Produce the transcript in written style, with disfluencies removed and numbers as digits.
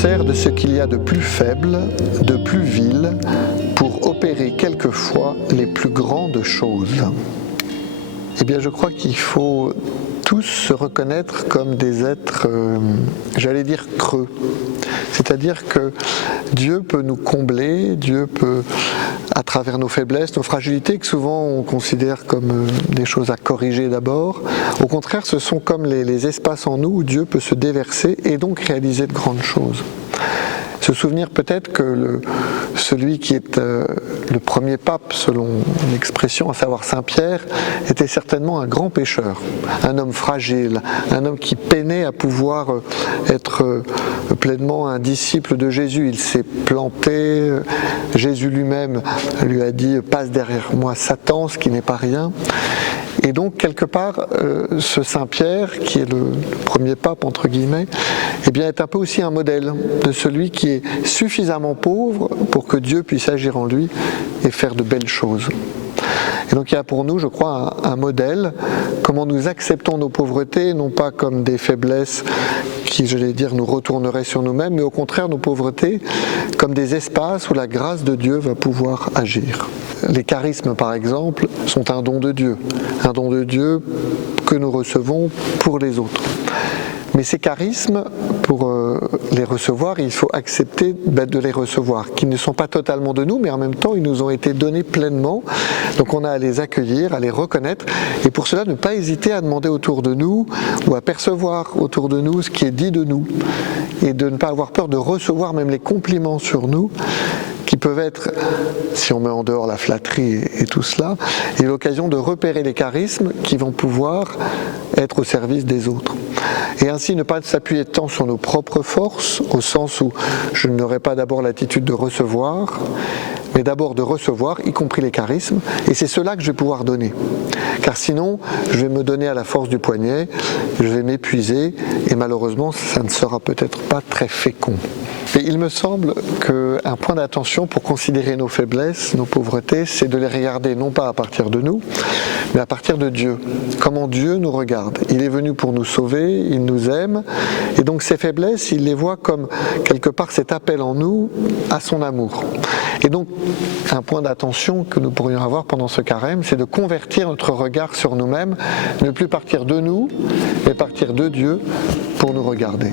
sert de ce qu'il y a de plus faible, de plus vil, pour opérer quelquefois les plus grandes choses. Eh bien, je crois qu'il faut tous se reconnaître comme des êtres, j'allais dire creux. C'est-à-dire que Dieu peut nous combler, Dieu peut, à travers nos faiblesses, nos fragilités, que souvent on considère comme des choses à corriger d'abord. Au contraire, ce sont comme les espaces en nous où Dieu peut se déverser et donc réaliser de grandes choses. Se souvenir peut-être que celui qui est le premier pape, selon l'expression, à savoir Saint Pierre, était certainement un grand pécheur, un homme fragile, un homme qui peinait à pouvoir être pleinement un disciple de Jésus. Il s'est planté, Jésus lui-même lui a dit « passe derrière moi Satan », ce qui n'est pas rien. Et donc, quelque part, ce Saint-Pierre, qui est le premier pape, entre guillemets, eh bien, est un peu aussi un modèle de celui qui est suffisamment pauvre pour que Dieu puisse agir en lui et faire de belles choses. Et donc il y a pour nous, je crois, un modèle, comment nous acceptons nos pauvretés, non pas comme des faiblesses qui, j'allais dire, nous retourneraient sur nous-mêmes, mais au contraire nos pauvretés comme des espaces où la grâce de Dieu va pouvoir agir. Les charismes, par exemple, sont un don de Dieu que nous recevons pour les autres. Mais ces charismes, pour les recevoir, il faut accepter de les recevoir, qui ne sont pas totalement de nous, mais en même temps, ils nous ont été donnés pleinement. Donc on a à les accueillir, à les reconnaître, et pour cela, ne pas hésiter à demander autour de nous, ou à percevoir autour de nous ce qui est dit de nous, et de ne pas avoir peur de recevoir même les compliments sur nous, qui peuvent être, si on met en dehors la flatterie et tout cela, et l'occasion de repérer les charismes qui vont pouvoir être au service des autres. Et ainsi ne pas s'appuyer tant sur nos propres forces, au sens où je n'aurai pas d'abord l'attitude de recevoir, mais d'abord de recevoir, y compris les charismes, et c'est cela que je vais pouvoir donner. Car sinon, je vais me donner à la force du poignet, je vais m'épuiser, et malheureusement, ça ne sera peut-être pas très fécond. Et il me semble qu'un point d'attention pour considérer nos faiblesses, nos pauvretés, c'est de les regarder non pas à partir de nous, mais à partir de Dieu. Comment Dieu nous regarde. Il est venu pour nous sauver, il nous aime, et donc ces faiblesses, il les voit comme quelque part cet appel en nous à son amour. Et donc, un point d'attention que nous pourrions avoir pendant ce carême, c'est de convertir notre regard sur nous-mêmes, ne plus partir de nous, mais partir de Dieu pour nous regarder.